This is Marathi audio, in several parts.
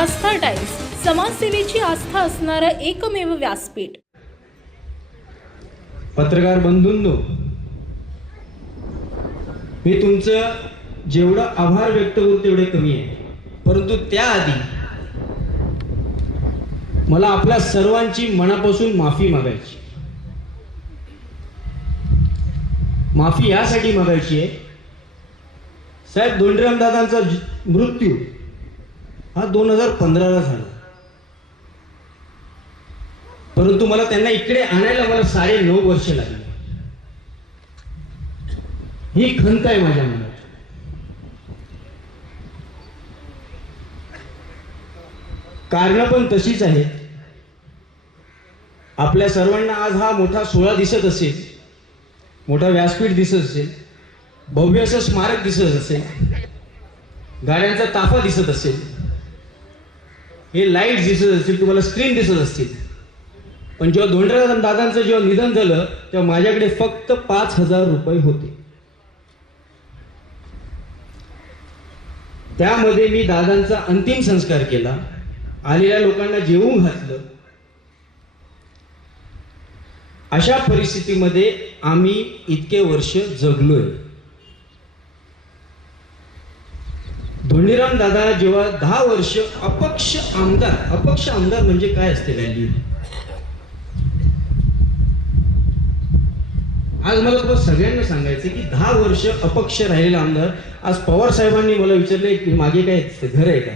आस्था टाईम्स समाजसेवेची आस्था असणारं एकमेव व्यासपीठ. पत्रकार बंधूंनो मी तुमचं जेवढं आभार व्यक्त होईल तेवढे कमी आहे. परंतु त्याआधी मला आपल्या सर्वांची मनापासून माफी मागायची माफी यासाठी मागायची आहे. साहेब दोंडराम दादांचा मृत्यू हा दोन हजार पंधराला झाला. परंतु मला त्यांना इकडे आणायला मला साडे नऊ वर्ष लागली. ही खंत आहे माझ्या मनात. कारण पण तशीच आहेत. आपल्या सर्वांना आज हा मोठा सोहळा दिसत असेल मोठा व्यासपीठ दिसत असेल भव्य असं स्मारक दिसत असेल गाड्यांचा ताफा दिसत असेल हे लाइट दिसत असतील तुम्हाला स्क्रीन दिसत असतील. पण जेव्हा धोंडराम दादांचं जेव्हा निधन झालं तेव्हा माझ्याकडे फक्त पाच हजार रुपये होते. त्यामध्ये मी दादांचा अंतिम संस्कार केला आलेल्या लोकांना जेवून घातलं. अशा परिस्थितीमध्ये आम्ही इतके वर्ष जगलोय. धोंडीराम दादा जेव्हा दहा वर्ष अपक्ष आमदार अपक्ष आमदार म्हणजे काय असते व्हॅल्यू आज मला बस सगळ्यांना सांगायचं की दहा वर्ष अपक्ष राहिलेला आमदार आज पवार साहेबांनी मला विचारले की मागे काय घर आहे का?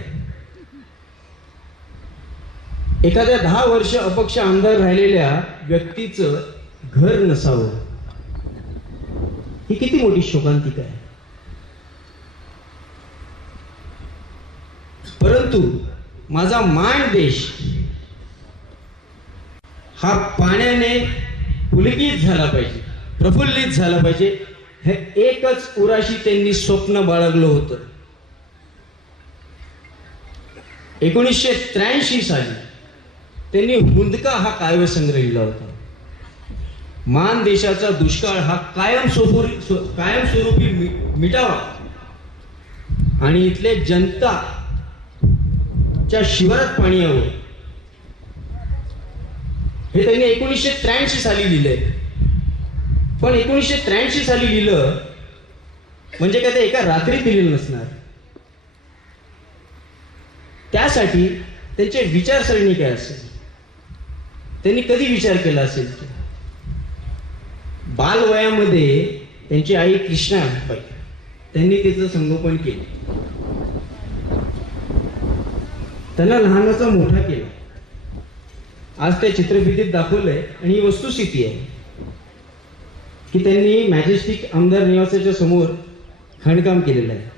एखाद्या दहा वर्ष अपक्ष आमदार राहिलेल्या व्यक्तीचं घर नसावं. ही किती मोठी शोकांतिका आहे? परंतु माझा मान देश हा पाण्याने पुलकित झाला पाहिजे प्रफुल्लित झाला पाहिजे. हे एकच उराशी त्यांनी स्वप्न बाळगलं होतं. एकोणीसशे त्र्याऐंशी साली त्यांनी हुंदका हा काव्य संग्रहिला लिहिला होता. मान देशाचा दुष्काळ हा कायमस्वरूपी कायमस्वरूपी मिटावा. आणि इथले जनता च्या शिवारात पाणी यावं. हे त्यांनी एकोणीसशे त्र्याऐंशी साली लिहिलंय. पण एकोणीसशे त्र्याऐंशी साली लिहिलं म्हणजे काय ते एका रात्रीत लिहिलं नसणार. त्यासाठी त्यांचे विचारसरणी काय असेल? त्यांनी कधी विचार केला असेल? बालवयामध्ये त्यांची आई कृष्णा त्यांनी तिचं संगोपन केलं. त्यांना लहानाचा मोठा केला. आज त्या चित्रफितीत दाखवलंय आणि ही वस्तुस्थिती आहे. की त्यांनी मॅजेस्टिक आमदार निवासाच्या समोर खाणकाम केलेलं आहे.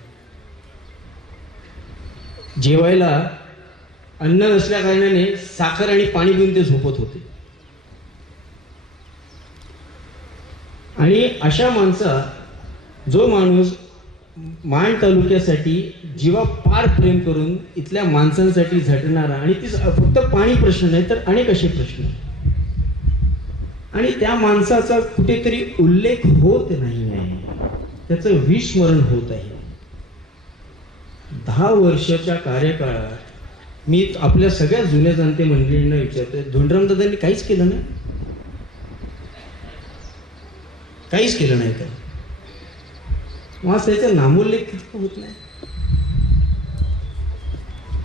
जेवायला अन्न नसल्या कारणाने साखर आणि पाणी पिऊन ते झोपत होते. आणि अशा माणसा जो माणूस मान तालुक्यासाठी जीवा पार प्रेम करून इथल्या माणसांसाठी झटणारा आणि ती फक्त पाणी प्रश्न नाही तर अनेक असे प्रश्न. आणि त्या माणसाचा कुठेतरी उल्लेख होत नाही आहे त्याचं विस्मरण होत आहे. दहा वर्षाच्या कार्यकाळात मी आपल्या सगळ्या जुन्या जाणते मंडळींना विचारतोय धोंडराम दादांनी काहीच केलं नाही? काहीच केलं नाही तर मग त्याचा नामोल्लेख किती होत नाही?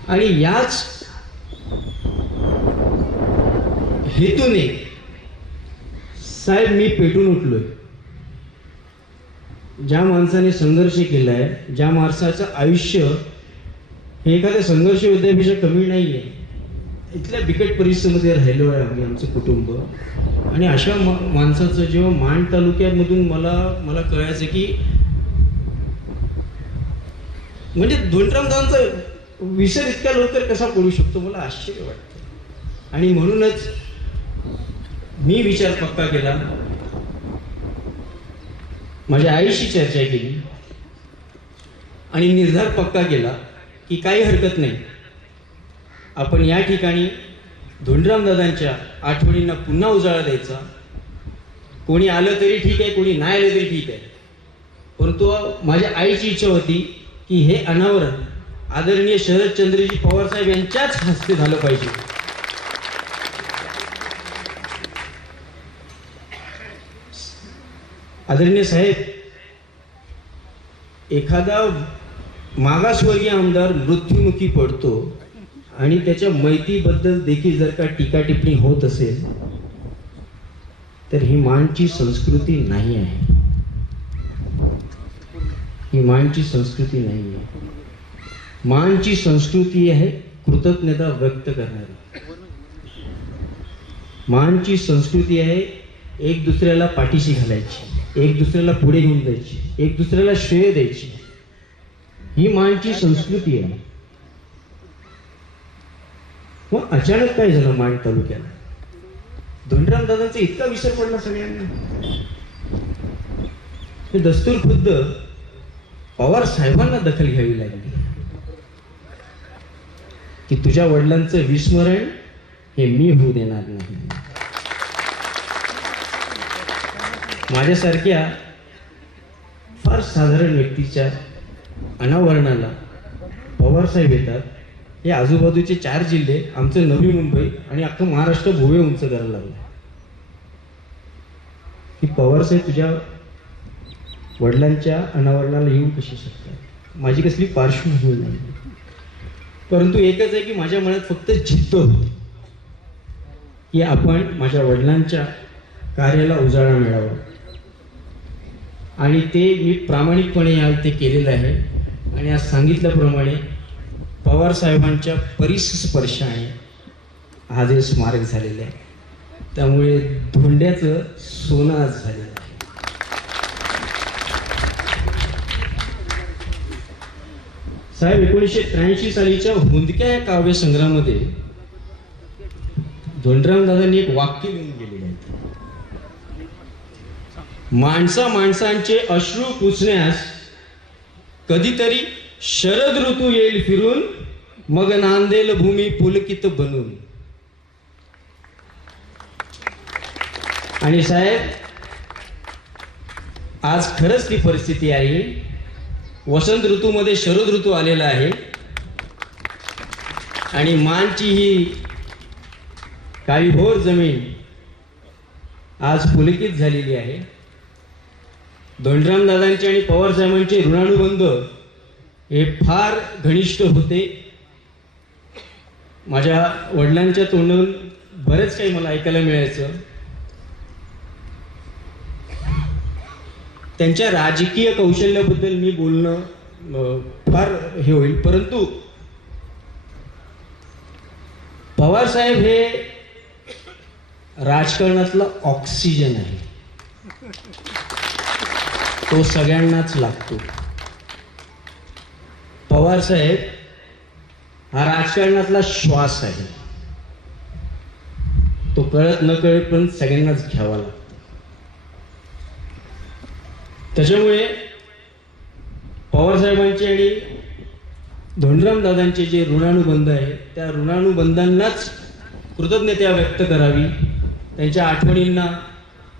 आणि याच हेतूने साहेब मी पेटून उठलोय. ज्या माणसाने संघर्ष केलाय ज्या माणसाचं आयुष्य हे एखाद्या संघर्ष योद्ध्यापेक्षा कमी नाही आहे इथल्या बिकट परिस्थितीमध्ये राहिलो आहे आम्ही आमचं कुटुंब. आणि अशा मा माणसाचं जेव्हा मान तालुक्यामधून मला मला कळायचं की म्हणजे धोंडरामदांचा विसर इतक्या लवकर कसा पडू शकतो? मला आश्चर्य वाटतं. आणि म्हणूनच मी विचार पक्का केला. माझ्या आईशी चर्चा केली. आणि निर्धार पक्का केला की काही हरकत नाही. आपण या ठिकाणी धोंडरामदादांच्या आठवणींना पुन्हा उजाळा द्यायचा. कोणी आलं तरी ठीक आहे कोणी नाही आलं तरी ठीक आहे. परंतु माझ्या आईची इच्छा होती की हे अनावरण आदरणीय शरदचंद्रजी पवार साहेब यांच्याच हस्ते झालं पाहिजे. आदरणीय साहेब एखादा मागासवर्गीय आमदार मृत्युमुखी पडतो आणि त्याच्या मैतीबद्दल देखील जर का टीका टिप्पणी होत असेल तर ही मानची संस्कृती नाही आहे. ही मानची संस्कृती नाही आहे मानची संस्कृती आहे कृतज्ञता व्यक्त करणारी मानची संस्कृती आहे एक दुसऱ्याला पाठीशी घालायची एक दुसऱ्याला पुढे घेऊन द्यायची एक दुसऱ्याला श्रेय द्यायची ही मानची संस्कृती आहे मग अचानक काय झालं मान तालुक्याला? धनराम दादांचा इतका विसर पडला सगळ्यांना। दस्तूर खुद्द पवार साहेबांना दखल घ्यावी लागली. की तुझ्या वडिलांचं विस्मरण हे मी होऊ देणार नाही. माझ्यासारख्या फार साधारण व्यक्तीच्या अनावरणाला पवार साहेब येतात. हे आजूबाजूचे चार जिल्हे आमचं नवी मुंबई आणि अख्खं महाराष्ट्र भोवे उंच करायला लागलं. की पवार साहेब तुझ्या वडिलांच्या अनावरणाला येऊ कशी शकतात? माझी कसली पार्श्वभूमी नाही परंतु एकच आहे की माझ्या मनात फक्त जिद्द होती. की आपण माझ्या वडिलांच्या कार्याला उजाळा मिळावा. आणि ते मी प्रामाणिकपणे या ते केलेलं आहे. आणि आज सांगितल्याप्रमाणे पवार साहेबांच्या परिस्पर्शाने आज हे स्मारक झालेलं आहे. त्यामुळे धोंड्याचं सोनं आज झालेलं आहे. साहेब एकोणीसशे त्र्याऐंशी सालीच्या हुंदक्या या काव्यसंग्रहामध्ये धोंडराम दादांनी एक वाक्य लिहून गेलेले आहे. माणसा माणसांचे अश्रू पुसण्यास कधीतरी शरद ऋतू येईल फिरून मग नांदेल भूमी पुलकित बनून. आणि साहेब आज खरंच ती परिस्थिती आहे. वसंत ऋतूमध्ये शरद ऋतू आलेला आहे. आणि मानची ही काळीभोर जमीन आज पुलकित झालेली आहे. दोंडराम दादांचे आणि पवार साहेबांचे ऋणानुबंध हे फार घनिष्ठ होते. माझ्या वडिलांच्या तोंडून बरेच काही मला ऐकायला मिळायचं. त्यांच्या राजकीय कौशल्याबद्दल मी बोलणं फार हे होईल. परंतु पवार साहेब हे राजकारणातला ऑक्सिजन आहे. तो सगळ्यांनाच लागतो. पवार साहेब हा राजकारणातला श्वास आहे. तो कळत न कळत पण सगळ्यांनाच घ्यावा लागतो. त्याच्यामुळे पवारसाहेबांचे आणि धोंडराम दादांचे जे ऋणानुबंध आहे त्या ऋणानुबंधांनाच कृतज्ञता व्यक्त करावी. त्यांच्या आठवणींना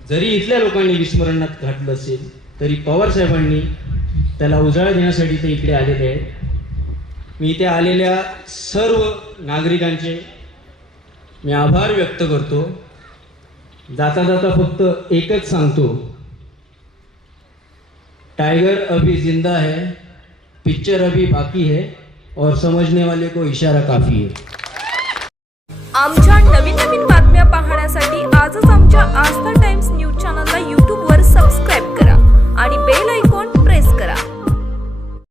जरी इथल्या लोकांनी विस्मरणात घातलं असेल तरी पवारसाहेबांनी त्याला उजाळा देण्यासाठी ते इकडे आलेले आहेत. मी इथे आलेल्या सर्व नागरिकांचे मी आभार व्यक्त करतो. जाता जाता फक्त एकच सांगतो. टाइगर अभी जिंदा है पिक्चर अभी बाकी है और समजने वाले को इशारा काफी है। आमच्या नवीन नवीन बातम्या पाहण्यासाठी आजच आमच्या आस्था टाइम्स न्यूज चॅनलला यूट्यूबवर सबस्क्राईब करा आणि बेल ऐकून